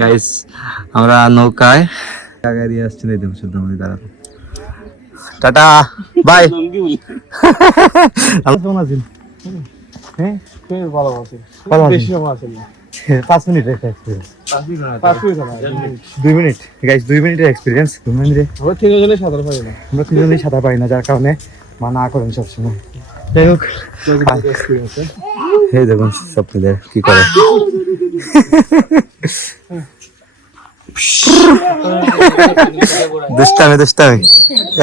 Guys আমরা নৌকায় টাকা দিয়ে আসছি না দেখুন শুধু আমাদের দাঁড়াবো টাটা বাই কেমন আছেন হ্যাঁ ভালো আছে ভালো আছি। বেশি সময় আছে না 5 মিনিটের এক্সপিরিয়েন্স 2 মিনিট গাইস 2 মিনিটের এক্সপিরিয়েন্স 2 মিনিটে আমরা তিনজনে সাঁতার পারি না আমরা তিনজনেই সাঁতার পারি না যার কারণে মানা করেন সবসময় যাই হোক এক্সপিরিয়েন্স এই দেখুন সব মিলে কি করে দুষ্টামি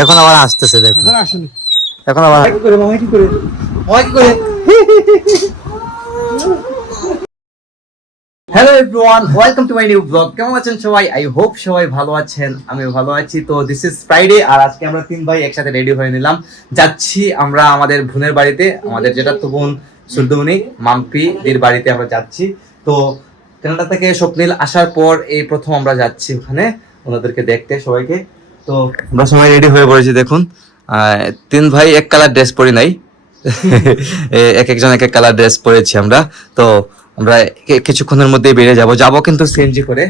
এখন আবার আসতেছে দেখুন আসেনি এখন আবার কি করে মামা কি করে hello everyone welcome to my new blog. কেমন আছেন সবাই? আই হোপ সবাই ভালো আছেন, আমিও ভালো আছি। তো দিস ইজ ফ্রাইডে আর আজকে আমরা 3 ভাই একসাথে রেডি হয়ে নিলাম, যাচ্ছি আমরা আমাদের বোনের বাড়িতে, আমাদের যেটা তো বোন সুলদুমনি মাম্পিদের বাড়িতে আমরা যাচ্ছি। তো কানাডা থেকে স্বপ্নিল আসার পর এই প্রথম আমরা যাচ্ছি ওখানে ওনাদেরকে দেখতে সবাইকে। তো আমরা সবাই রেডি হয়ে পড়েছি দেখুন। 3 ভাই এক কালার ড্রেস পরি নাই এক একজন এক এক কালার ড্রেস পরেছি আমরা। তো আমরা কিছুক্ষণের মধ্যে বেরিয়ে যাব কিন্তু সিএনজি করে।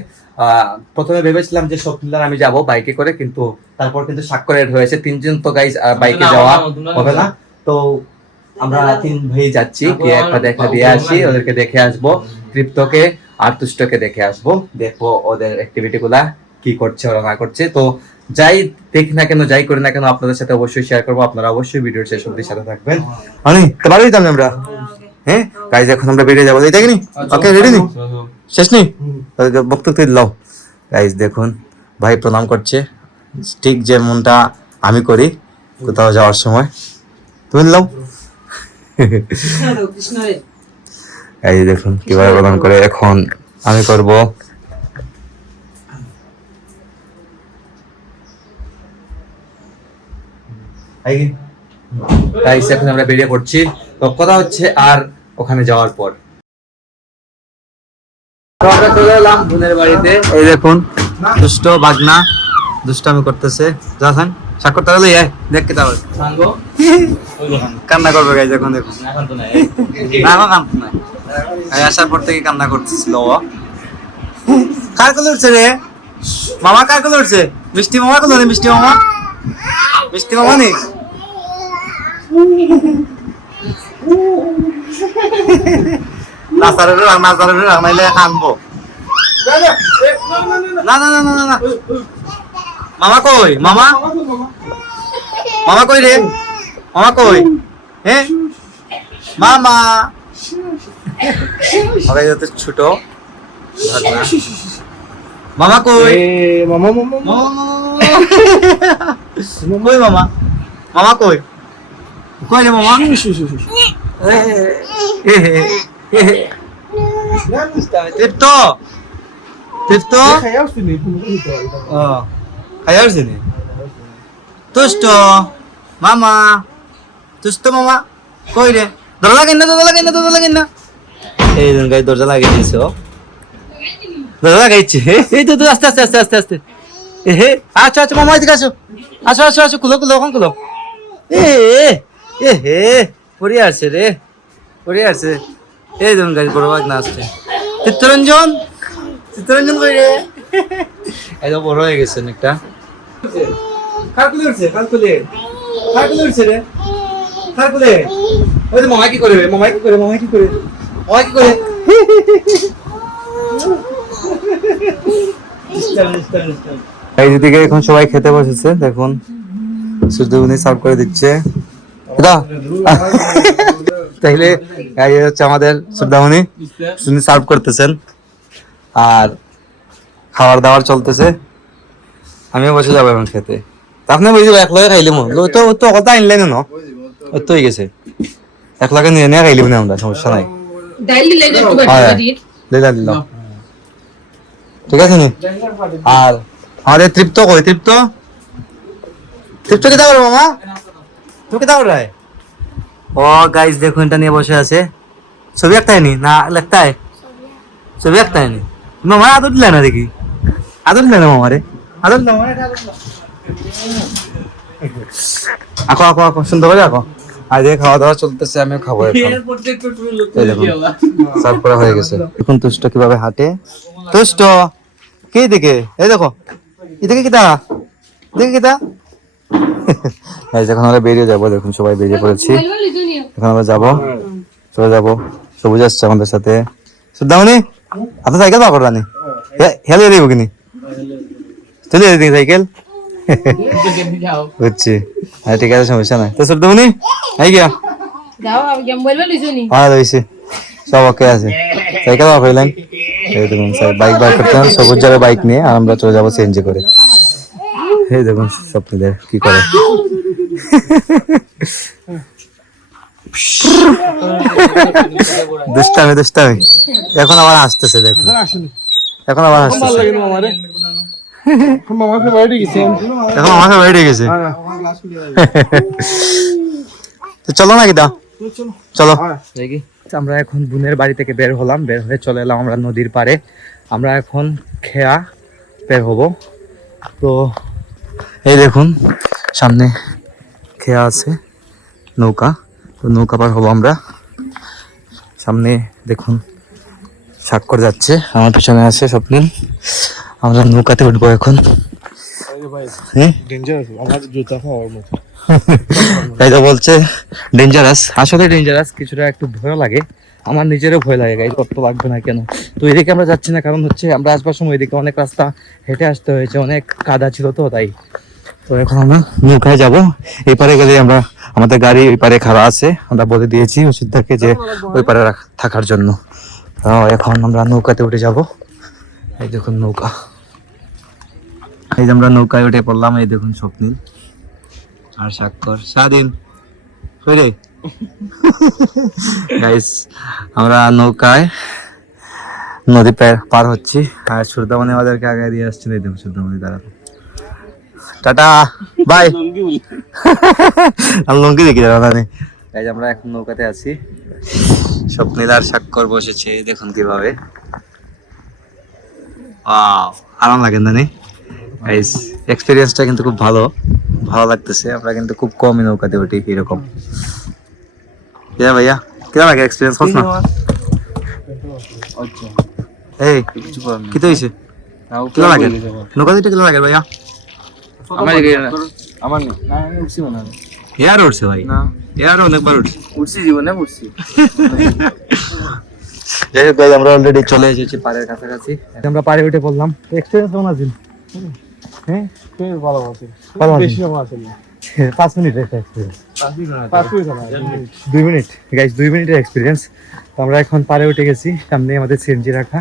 প্রথমে ভেবেছিলাম যে স্বপ্নিল আর আমি যাব বাইকে করে, কিন্তু তারপর কিন্তু স্বাক্ষর এড হয়েছে 3 জন, তো গাইজ বাইকে যাওয়া হবে না। তো আমরা 3 ভাই যাচ্ছি, গিয়ে একটা দেখা দিয়ে আসি, ওদেরকে দেখে আসবো, তৃপ্তকে আর তুষ্টকে দেখে আসবো, দেখবো ওদের অ্যাক্টিভিটি গুলা কি করছে ওরা না করছে। তো যাই দেখি না কেন, যাই করি না কেন, আপনাদের সাথে অবশ্যই শেয়ার করবো। আপনারা অবশ্যই ভিডিওর শেষ অবধি সাথে থাকবেন। তো বাড়ি যেতাম আমরা, হ্যাঁ গাইজ এখন আমরা বেরিয়ে যাবো, তাই নি? ওকে রেডি নি? শেষ নি? বক্তব্য দিলাম। গাইজ দেখুন ভাই প্রণাম করছে, ঠিক যেমনটা আমি করি কোথাও যাওয়ার সময়। তুমি দিলাম এই দেখুন কিভাবে প্রদান করে, এখন আমি করব। এখন আমরা বেরিয়ে পড়ছি, তো কথা হচ্ছে আর ওখানে যাওয়ার পর। আমরা চলে এলাম বোনের বাড়িতে। এই দেখুন দুষ্ট বাগনা দুষ্টামি করতেছে, যখন স্বাক্ষর তাহলে দেখতে তাহলে কান্না করবে গাইজ এখন দেখুন। না এখন কান্দতে নাই, আসার পর থেকে কান্না করতেছিল। কার কোলে উঠছে রে মামা? কার কোলে উঠছে? মিষ্টি মামা কোলে? মিষ্টি মামা নেই? নাইলে আনবো না। মামা কই? মামা কই রে? মামা কই? হ্যাঁ মামা ছোট মামা কই? মামা কই মামা? মামা কই? কই রে মামা? তুষ্ট মামা কই রে? দরজা লাগেন না এই গাই দরজা লাগিয়ে দিয়েছে, দরজা লাগাইছে। এই তো আস্তে আস্তে আচ্ছা মামা এদিকে আসো খুলো ওখান খুলো। পড়ে আসছে রে, এই ধরুন গাড়ি বড় বাগ না আসছে। চিত্তরঞ্জন কই রে? একদম বড় হয়ে গেছে অনেকটা। খারকুলে উঠছে রে, খারকুলে। ওই যে মামা কি করে? এই দিকে এখন সবাই খেতে বসেছে দেখুন, শুধু উনি সার্ভ করে দিচ্ছে। তাইলে হচ্ছে আমাদের সুদামনি সার্ভ করতেছেন আর খাবার দাবার চলতেছে। আমিও বসে যাবো এখন খেতে। আপনি বুঝি একলাগে খাইলিম, তো কথা আনলেন না, তো হয়ে গেছে, একলাগে নিয়ে খাইলিম না আমরা, সমস্যা নাই। দিলাম ঠিক আছে নি? আর আমাদের তৃপ্ত কই? তৃপ্ত কেটা করো মামা? তুই কেটা কর রায়? ও গাইস দেখুন এটা নিয়ে বসে আছে, ছবি একটা হয়নি না লেখতা হয়, ছবি একটা হয়নি। মামা আদর দিলে না, দেখি আদর দিলে না মামারে, আদর দিলে আঁকো সুন্দর করে আঁকো। আজকে খাওয়া দাওয়া চলতেছে, আমিও খাবো এখন। এই দেখুন সার্ভ করা হয়ে গেছে। এখন তুষ্ট কিভাবে হাঁটে, তুষ্ট কে দিকে, এই দেখো এদিকে কিতা, দেখি কিতা। এই যখন আমরা বেরিয়ে যাবো, দেখুন সবাই বেরিয়ে পড়েছি, এখন আমরা যাবো, চলে যাবো। সবুজ আসছে আমাদের সাথে। সুদ্দামনি আপনার সাইকেল পাওয়া করলানি হেলে দিব কিনি, চলে যেতে সাইকেল। বুঝছি, হ্যাঁ ঠিক আছে, সমস্যা নাই। তো সুদ্দামনি আই গিয়া হ্যাঁ রয়েছে, সব ওকে আছে। সাইকেল পাওয়া করলেন, এই দেখুন বাইক বার করতে সবুজ যাবে বাইক নিয়ে, আর আমরা চলে যাবো সিএনজি করে। এই দেখুন স্বপ্নদের কি করে। দুষ্টামি দুষ্টামি, এখন আবার হাসতেছে দেখুন, এখন আবার হাসতেছে। মামাকে বাড়ি গেছে। এখন আমাকে বাইরে গেছে। তো চলো নাকি দা, চলো। আমরা এখন বোনের বাড়ি থেকে বের হলাম, বের হয়ে চলে এলাম আমরা নদীর পাড়ে। আমরা এখন খেয়া বের হব। তো এই দেখুন সামনে খেয়া আছে, নৌকা, তো নৌকা পার হবো আমরা। সামনে দেখুন স্বাক্ষর যাচ্ছে, আমার পিছনে আছে স্বপ্নিল। আমরা নৌকাতে উঠবো এখন। হ্যাঁ আমার জুতা খাওয়ার মতো। তাই তো বলছে ডেঞ্জারাস, আসলে ডেঞ্জারাস, কিছুটা একটু ভয় লাগে, আমার নিজেরও ভয় লাগে গাইড, কত লাগবে না কেন। তো এদিকে আমরা যাচ্ছি না, কারণ হচ্ছে আমরা আসবার সময় এদিকে অনেক রাস্তা হেঁটে আসতে হয়েছে, অনেক কাদা ছিল তো তাই। তো এখন আমরা নৌকায় যাব, এপারে গেলে আমরা, আমাদের গাড়ি ওই পারে খাড়া আছে, আমরা বলে দিয়েছি ওষুধটাকে যে ওই পারে থাকার জন্য। তো এখন আমরা নৌকাতে উঠে যাব। এই দেখুন নৌকা, এই যে আমরা নৌকায় উঠে পড়লাম। এই দেখুন স্বপ্নিল আর স্বাক্ষর, স্বাধীন রে গাইস, আমরা নৌকায় নদী পার হচ্ছি, আর সুরদামণি আমাদেরকে আগে দিয়ে আসছে। এই দেখুন সুরদামণি দাঁড়ানো, টাটা বাই। আমি লঙ্কি দেখি দাঁড়ানো নেই। গাইস আমরা এখন নৌকাতে আছি, স্বপ্নিল আর স্বাক্ষর বসেছে, দেখুন কিভাবে। আরাম লাগে না নি গাইস, এক্সপিরিয়েন্সটা কিন্তু খুব ভালো, ভালো লাগতেছে। আমরা কিন্তু খুব কমই নৌকাতে উঠি এরকম। ভাইয়া কেমন লাগে এক্সপিরিয়েন্স করছ না? এই কি তো হইছে, কেমন লাগে নৌকাতে উঠে, কেমন লাগে ভাইয়া? আমার না আমি উঠছি মনে হয়। এয়ার উঠছে ভাই, না এয়ার অনেকবার উঠছি, জীবনে উঠছি। যাই হোক ভাই, আমরা অলরেডি চলে এসেছি পাড়ের কাছাকাছি, আমরা পাড়ে উঠে পড়লাম। এক্সপিরিয়েন্স কেমন আছে? হ্যাঁ ভালো আছে, ভালো আছে। বেশি সময় আছে না, 5 মিনিটের এক্সপিরিয়েন্স, 2 মিনিট গাইস, 2 মিনিটের এক্সপিরিয়েন্স। তো আমরা এখন পাড়ে উঠে গেছি, সামনে আমাদের সিএনজি রাখা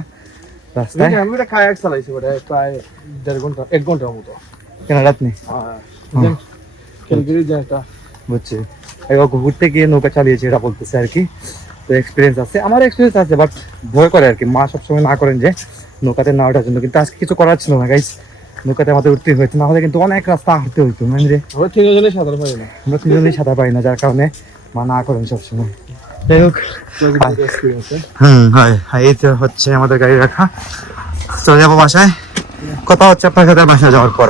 রাস্তায়। আমি এটা কায়াক চালাইছি প্রায় 1.5 ঘন্টা 1 ঘন্টার মতো। কেন রাত নেই ক্যালগরি যেটা বুঝছি, এবার ঘুরতে গিয়ে নৌকা চালিয়েছি এটা বলতেছে আর কি। তো এক্সপিরিয়েন্স আছে, আমার এক্সপিরিয়েন্স আছে, বাট ভয় করে আর কি। মা সবসময় না করেন যে নৌকাতে না ওঠার জন্য, কিন্তু আজকে কিছু করার ছিল না গাইস, নৌকাতে আমাদের উঠতে হয়েছে, না হলে কিন্তু অনেক রাস্তা হাঁটতে হইতো। মানে রে আমরা তিনজনে সাঁতার পারি না, আমরা তিনজনেই সাঁতার পারি না, যার কারণে মা না করেন সবসময়। যাই হোক, হয় এই তো হচ্ছে আমাদের গাড়ি রাখা, চলে যাবো বাসায়। কথা হচ্ছে আপনার সাথে বাসায় যাওয়ার পর।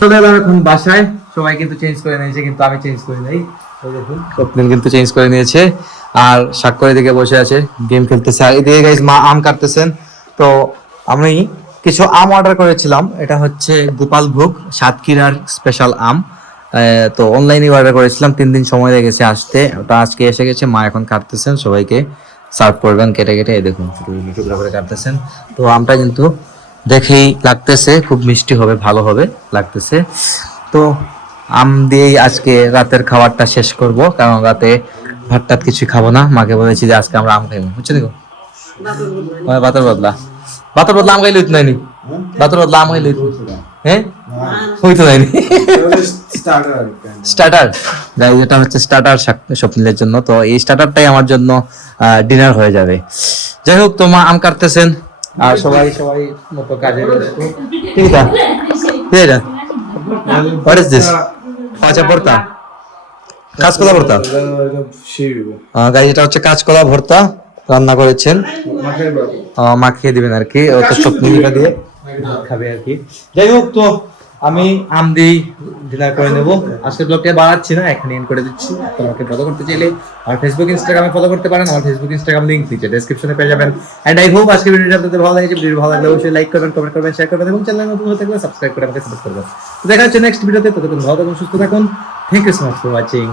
চলে এলাম এখন বাসায়, সবাই কিন্তু চেঞ্জ করে নিয়েছে, কিন্তু আমি চেঞ্জ করি নাই। দেখুন স্বপ্নিল কিন্তু চেঞ্জ করে নিয়েছে, আর স্বাক্ষর দিকে বসে আছে গেম খেলতেছে, আর এদিকে গাইস মা আম কাটতেছেন। তো আমি কিছু আম অর্ডার করেছিলাম, এটা হচ্ছে গোপাল ভোগ সাতক্ষীরার স্পেশাল আম। তো অনলাইনে অর্ডার করেছিলাম, 3 দিন সময় লেগেছে আসতে, ওটা আজকে এসে গেছে। মা এখন কাটতেছেন, সবাইকে সার্ভ করবেন কেটে কেটে। এই দেখুন টুকরা করে কাটতেছেন। তো আমটা কিন্তু দেখেই লাগতেছে খুব মিষ্টি হবে, ভালো হবে লাগতেছে। তো আম দিয়েই আজকে রাতের খাবারটা শেষ করব, কারণ রাতে ভাত টাত কিছু খাবো না। মাকে বলেছি যে আজকে আমরা আম খাইবো, বুঝছো দেখো ভাতের বদলা, ভাতের বদলা আম খাইলে হইতো নাইনি, ভাতের বদলা আম খাইলে হ্যাঁ হইতো নাইনি। স্টার্টার, এটা হচ্ছে স্টার্টার স্বপ্নিলের জন্য। তো এই স্টার্টারটাই আমার জন্য ডিনার হয়ে যাবে। যাই হোক, তো মা আম কাটতেছেন, আর সবাই মতো কাজে ব্যস্ত। কি এটা? What is this? পাঁচা ভর্তা, কাঁচকলা ভর্তা। গাইজ এটা হচ্ছে কাঁচকলা ভর্তা রান্না করেছেন, মাখিয়ে দিবেন আর কি, ওটা স্বপ্নিলটা দিয়ে খাবে আর কি। যাই হোক, তো আমি আম দিয়ে ডিনার করে নেবো। আজকের ব্লগটা বাড়াচ্ছি না, এখানে এন্ড করে দিচ্ছি। তোমাকে ফলো করতে চাইলে আমার ফেসবুক ইনস্টাগ্রামে ফলো করতে পারেন। আমার ফেসবুক ইনস্টাগ্রাম লিংক নিচে ডেসক্রিপশনে পেয়ে যাবেন। এন্ড আই হোপ আজকের ভিডিওটা আপনাদের ভালো লেগেছে। ভিডিও ভালো লাগলে অবশ্যই লাইক করবেন, কমেন্ট করবেন, শেয়ার করবেন এবং চ্যানেলে নতুন হতে থাকলে সাবস্ক্রাইব করে আমাকে সাপোর্ট করবেন। তো দেখা হচ্ছে নেক্সট ভিডিওতে। ততক্ষণ ভালো থাকুন, সুস্থ থাকুন। Thank you so much for watching.